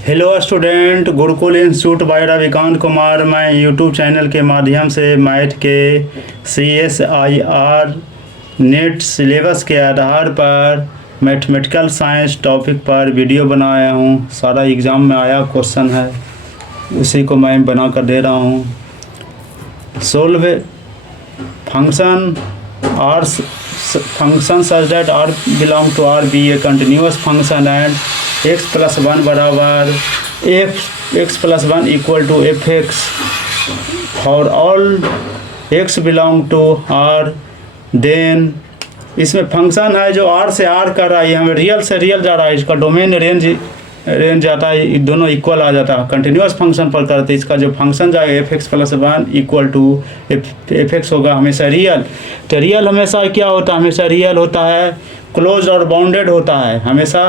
Hello student, Gurukul institute by Ravikant Kumar. मैं YouTube channel के माध्यम से मैथ के CSIR नेट सिलेबस के आधार पर मैथमेटिकल साइंस टॉपिक पर वीडियो बनाया हूँ। सारा एग्ज़ाम में आया क्वेश्चन है, उसी को मैं बना कर दे रहा हूँ। Solve function R function such that R belong to R be a continuous function and x plus 1 बराबर x plus 1 equal to fx for all x belong to R। Then इसमें फंक्शन है जो R से R कर रहा है, हमें real से रियल जा रहा है, इसका डोमेन रेंज जाता है, दोनों इक्वल आ जाता है। कंटिन्यूस फंक्शन पर करते इसका जो फंक्शन जाएगा fx plus 1 equal to fx होगा हमेशा रियल। तो रियल हमेशा क्या होता है? हमेशा रियल होता है क्लोज और बाउंडेड होता है। हमेशा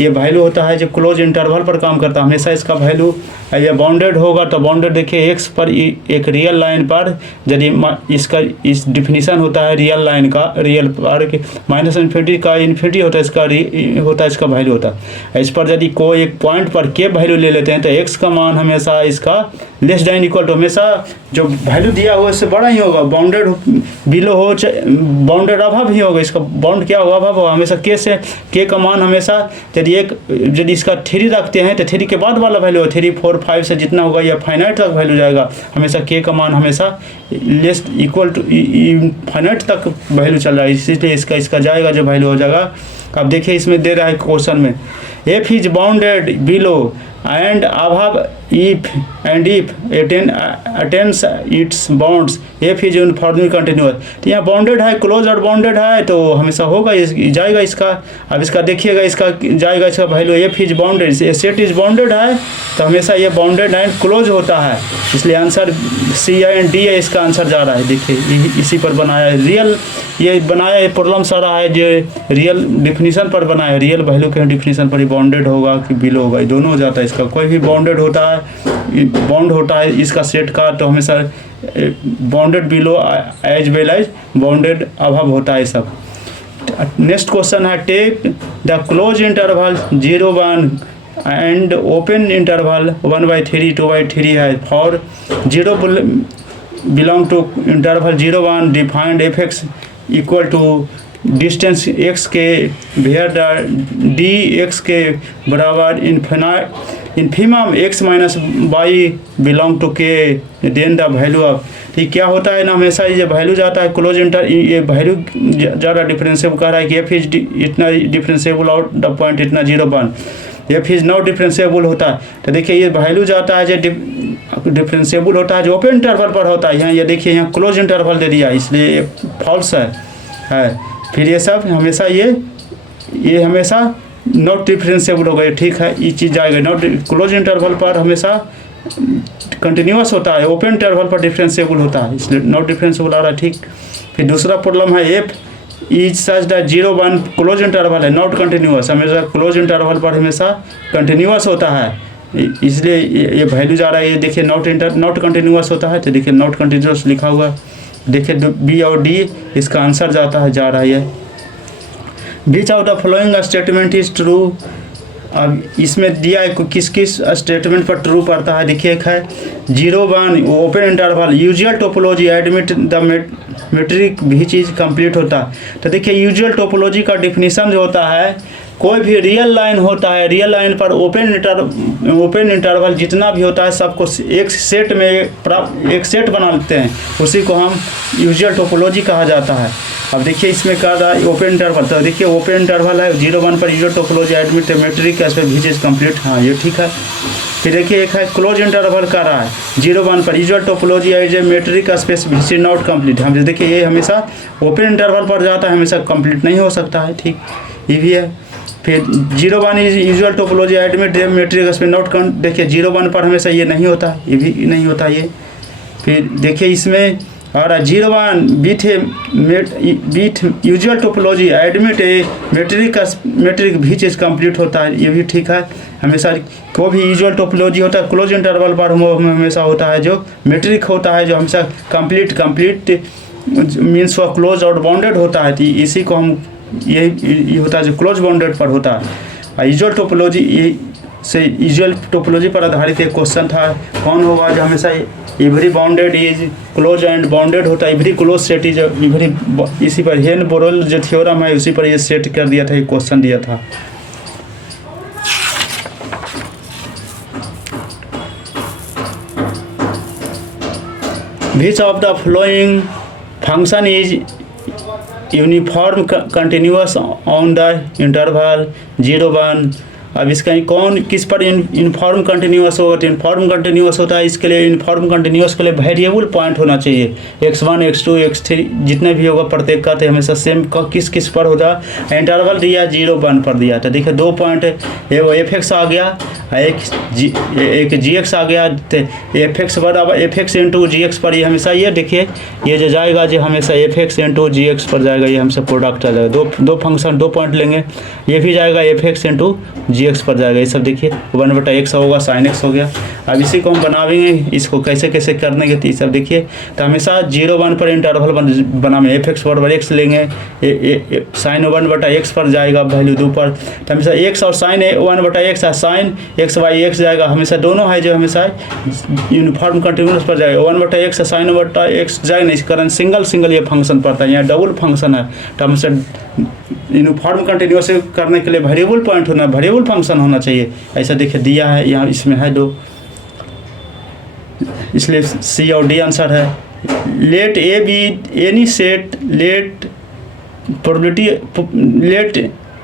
ये वैल्यू होता है जो क्लोज इंटरवल पर काम करता है, हमेशा इसका वैल्यू ये बाउंडेड होगा। तो बाउंडेड देखिए x पर एक रियल लाइन पर यदि इसका इस डिफिनीशन होता है रियल लाइन का, रियल पर माइनस इन्फिनिटी का इन्फिनिटी होता है, इसका होता है इसका वैल्यू होता है। इस पर यदि कोई एक पॉइंट पर के वैल्यू ले लेते हैं तो x का मान हमेशा इसका लेस देन इक्वल टू हमेशा जो वैल्यू दिया हुआ इससे बड़ा ही होगा। बाउंडेड बिलो हो बाउंडेड अभाव ही होगा, इसका बाउंड क्या होगा? अभाव होगा। हमेशा के से के का मान हमेशा यदि इसका 3 रखते हैं तो 3 के बाद वाला वैल्यू 3 4 5 से जितना होगा या फाइनाइट तक वैल्यू जाएगा। हमेशा के का मान हमेशा लेस इक्वल टू फाइनाइट तक वैल्यू चल रहा है, इसलिए इसका जाएगा जो वैल्यू हो जाएगा। अब देखिए इसमें दे रहा है क्वेश्चन में f is bounded below and above if attains its bounds f is uniformly continuous। तो यहाँ बाउंडेड है, क्लोज और बाउंडेड है तो हमेशा होगा जाएगा इसका। अब इसका देखिएगा, इसका जाएगा इसका value f is bounded, set is bounded है तो हमेशा ये बाउंडेड एंड क्लोज होता है, इसलिए आंसर C एंड D है, इसका आंसर जा रहा है। देखिए इसी पर बनाया है रियल, ये बनाया है प्रॉब्लम सारा है जो रियल डिफिनीशन पर बनाया है, रियल वैल्यू के डिफिनीशन पर ही बाउंडेड होगा कि बिलो होगा, दोनों हो जाता है। इसका कोई भी बाउंडेड होता है, बाउंड होता है इसका सेट का तो हमेशा bounded below as well as bounded above होता है सब। नेक्स्ट क्वेश्चन है take the close interval 0 1 and open interval 1/3 2/3 है for 0 belong to interval 0 1 defined fx equal to distance x K where D x के बराबर infimum x minus y belong to K then the value of. ठीक क्या होता है ना, हमेशा ये वैल्यू जाता है क्लोज इंटर, ये वैल्यू ज़्यादा डिफरेंशिएबल कह रहा है कि f इज इतना डिफरेंशिएबल और द पॉइंट इतना 0 1 f इज नॉट डिफरेंशिएबल होता है। तो देखिए ये वैल्यू जाता है जो डिफरेंशिएबल होता है जो ओपन इंटरवल पर होता है। यहाँ ये देखिए यहाँ क्लोज इंटरवल दे दिया इसलिए फॉल्स है। फिर ये सब हमेशा ये हमेशा नॉट डिफरेंशिएबल हो गए। ठीक है, ये चीज़ जाएगा नॉट क्लोज इंटरवल पर हमेशा कंटिन्यूस होता है, ओपन इंटरवल पर डिफरेंशिएबल होता है इसलिए नॉट डिफरेंशिएबल आ रहा है। ठीक, फिर दूसरा प्रॉब्लम है F is such that 0 1 close interval है नॉट कंटिन्यूस, हमेशा क्लोज इंटरवल पर हमेशा कंटिन्यूस होता है इसलिए ये वैल्यू जा रहा है। ये देखिए नॉट कंटिन्यूस होता है तो देखिए नॉट कंटिन्यूस लिखा हुआ, देखिए बी और डी इसका आंसर जा रहा है। Which out the following statement is true. अब इसमें दिया है किस स्टेटमेंट पर ट्रू पड़ता है। देखिए एक है 0 1 open interval usual topology admit the metric भी चीज़ कंप्लीट होता है। तो देखिए यूजुअल टोपोलॉजी का डिफिनीशन जो होता है, कोई भी रियल लाइन होता है, रियल लाइन पर ओपन इंटरवल जितना भी होता है सबको एक सेट में एक सेट बना लेते हैं, उसी को हम यूजुअल टोपोलॉजी कहा जाता है। अब देखिए इसमें कहा रहा है ओपन इंटरवल, तो देखिए ओपन इंटरवल है 0 1 पर usual topology admit metric as पर भी चीज कंप्लीट, हाँ ये ठीक है। फिर देखिए एक है क्लोज इंटरवल कर रहा है 0 1 पर usual topology as a metric space भी नॉट कंप्लीट। हम देखिए ये हमेशा ओपन इंटरवल पर जाता है, हमेशा कंप्लीट नहीं हो सकता है। ठीक, ये भी है। फिर 0 1 is usual topology admit metric space not देखिए 0 1 पर हमेशा ये नहीं होता, ये भी नहीं होता ये। फिर देखिए इसमें और 0 1 with usual topology admit a metric भी चीज़ कंप्लीट होता है, ये भी ठीक है। हमेशा कोई भी यूजुअल टोपोलॉजी होता है क्लोज इंटरवल पर हमेशा होता है जो मेट्रिक होता है जो हमेशा कंप्लीट मीन्स वह क्लोज और बाउंडेड होता है। तो इसी को हम ये होता है जो क्लोज बाउंडेड पर होता है। यूजुअल टोपोलॉजी से यूजुअल टोपोलॉजी पर आधारित एक क्वेश्चन था। कौन होगा जो हमेशा every bounded is close and bounded होता है, every close set is every, इसी पर हेन बोरेल जो थ्योरम है उसी पर ये सेट कर दिया था, एक क्वेश्चन दिया था। Which of the following function is uniform continuous on the interval 0-1? अब इसका कौन किस पर यूनिफॉर्म कंटिन्यूस होगा? तो यूनिफॉर्म कंटिन्यूस होता है, इसके लिए यूनिफॉर्म कंटिन्यूस के लिए वेरिएबल पॉइंट होना चाहिए, x1 x2 x3 जितने भी होगा प्रत्येक का, तो हमेशा सेम किस किस पर होगा? इंटरवल दिया 0-1 पर दिया, तो देखिए 2 पॉइंट है, वो एफ आ गया, एक जी एक्स आ गया, तो एफ एक्स बराबर एफ एक्स इंटू जी एक्स पर, ये हमेशा ये देखिए ये जो जाएगा जो हमेशा एफ एक्स इंटू जी एक्स पर जाएगा, ये हमसे प्रोडक्ट आ जाएगा, दो फंक्शन 2 पॉइंट लेंगे, ये भी जाएगा एफ एक्स इंटू जी एक्स पर जाएगा, ये सब देखिए 1/x होगा, साइन एक्स हो गया। अब इसी को हम बनावेंगे, इसको कैसे कैसे करने के, तो ये सब देखिए, तो हमेशा 0-1 पर इंटरवल बनावे, एफ एक्स बराबर एक्स लेंगे, साइन 1/x पर जाएगा वैल्यू 2 पर, तो हमेशा एक्स और साइन 1/x है, साइन एक्स बाई एक्स जाएगा, हमेशा दोनों है जो हमेशा यूनिफॉर्म कंटिन्यूस पर जाएगा, 1/x साइन 1/x जाएगा नहीं, इस कारण सिंगल ये फंक्शन पड़ता है, यहाँ डबल फंक्शन है, तो हमेशा यूनिफॉर्म कंटिन्यूस करने के लिए वेरिएबल पॉइंट होना, वेरिएबल फंक्शन होना चाहिए, ऐसा देखिए दिया है यहाँ, इसमें है 2, इसलिए सी और डी आंसर है। Let A B any set, let probability, let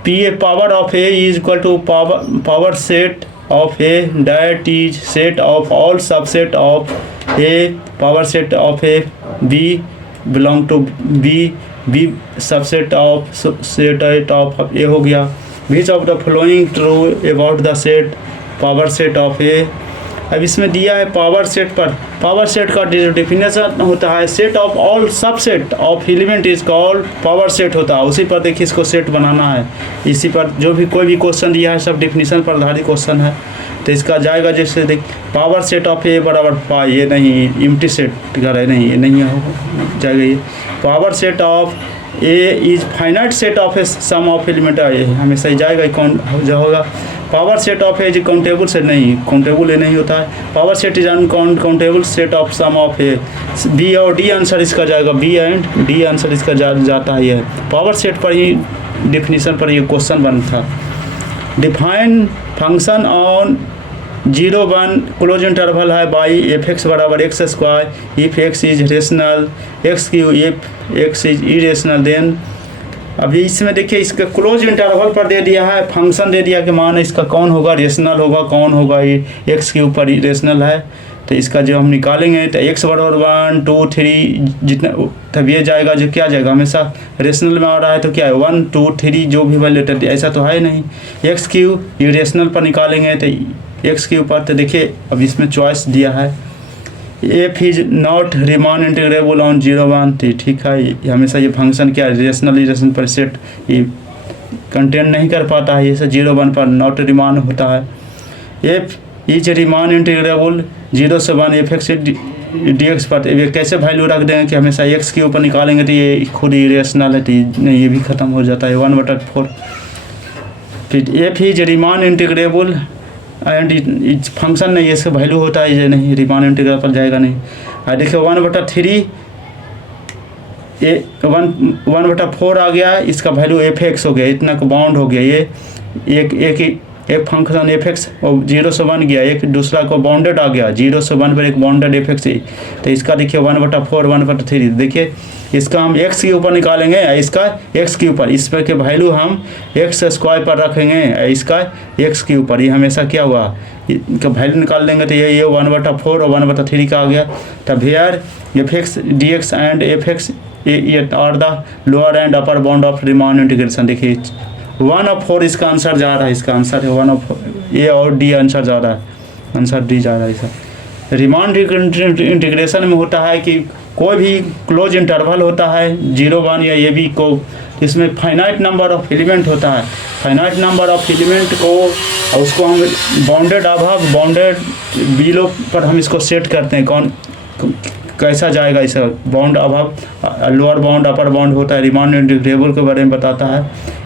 P A power of A is equal to power set of A that is set of all subset of A, power set of A, B belong to B subset of set of A हो गया। Which of the following true about the set power set of A? अब इसमें दिया है power set पर, power set का definition होता है set of all subset of element is called power set होता है, उसी पर देखिए इसको सेट बनाना है, इसी पर जो भी कोई भी क्वेश्चन दिया है सब डेफिनेशन पर आधारित क्वेश्चन है, तो इसका जाएगा जैसे देख पावर सेट ऑफ ए बराबर पाई, ये नहीं एम्प्टी सेट कर है, नहीं ये नहीं होगा, जाएगा ये power set of A is finite set of A some of element है, हमेशा ही जाएगा कौन जो होगा, power set of A is countable set, नहीं काउंटेबल ए नहीं होता है, power set is uncountable set of some of A, B और डी आंसर इसका जाएगा, बी एंड डी आंसर इसका जाता है, ये पावर सेट पर ही डिफिनीशन पर ये क्वेश्चन बनता था। Define function on 0-1 close interval है बाई एफ एक्स बराबर X square, if X is rational X Q if X is irrational, then अभी इसमें देखिए इसका क्लोज इंटरवल पर दे दिया है, फंक्शन दे दिया कि मान इसका कौन होगा रेशनल होगा, कौन होगा ये एक्स के ऊपर रेशनल है, तो इसका जो हम निकालेंगे तो एक्स बराबर 1 2 3 जितना, तब ये जाएगा जो क्या जाएगा, हमेशा रेशनल में आ रहा है तो क्या है 1 2 3 जो भी वैल्यू, ऐसा तो है नहीं, एक्स क्यू ये रेशनल पर निकालेंगे तो एक्स के ऊपर, तो देखिए अब इसमें चॉइस दिया है F is not Riemann integrable on 0-1, तो ठीक है, हमेशा ये फंक्शन क्या है रेशनल इरेशनल पर सेट ये कंटेंट नहीं कर पाता है, ये सब 0-1 पर नॉट रिमान होता है। एफ इज रिमान इंटीग्रेबल 0 से 1 एफ एक्स डी एक्स पर, ये कैसे वैल्यू रख देंगे कि हमेशा एक्स के ऊपर निकालेंगे तो ये खुद ही रेशनल है, तो नहीं ये भी ख़त्म हो जाता है 1/4। फिर F is Riemann integrable and function नहीं, इसका वैल्यू होता है ये नहीं, रिमान इंटीग्रल पर जाएगा नहीं। देखिए 1/3 1/4 आ गया, इसका वैल्यू एफ एक्स हो गया, इतना को बाउंड हो गया, ये एक फंक्शन एफ एक्स और 0 से 1 गया, एक दूसरा को बाउंडेड आ गया 0 से 1 पर एक बाउंडेड एफ एक्स, तो इसका देखिए 1/4 1/3, देखिए इसका हम x के ऊपर निकालेंगे, इसका x के ऊपर, इस पर के वैल्यू हम x स्क्वायर पर रखेंगे, इसका x के ऊपर, ये हमेशा क्या हुआ इनका वैल्यू निकाल लेंगे, तो ये 1/4 और 1/3 का आ गया, तब here f x d x and f x ये are the lower and upper bound of Riemann integration, देखिए 1/4 इसका आंसर जा रहा है, इसका आंसर है 1/4, ए और डी आंसर जा रहा है, आंसर डी जा रहा है। ऐसा रिमान इंटीग्रेशन में होता है कि कोई भी क्लोज इंटरवल होता है 0-1 या ये भी को, इसमें फाइनाइट नंबर ऑफ एलिमेंट होता है, फाइनाइट नंबर ऑफ एलिमेंट को उसको हम बाउंडेड अबव बाउंडेड बिलो पर हम इसको सेट करते हैं, कौन कैसा जाएगा, इस bound above lower bound upper bound होता है, रिमान इंटीग्रेबल के बारे में बताता है,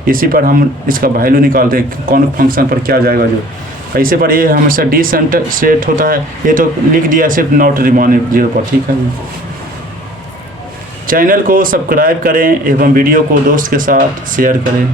इसी पर हम इसका वैल्यू निकालते हैं कौन फंक्शन पर क्या जाएगा जो। ऐसे पर ये हमेशा डी सेट होता है, ये तो लिख दिया सिर्फ नॉट रिमूव 0 पर। ठीक है, चैनल को सब्सक्राइब करें एवं वीडियो को दोस्त के साथ शेयर करें।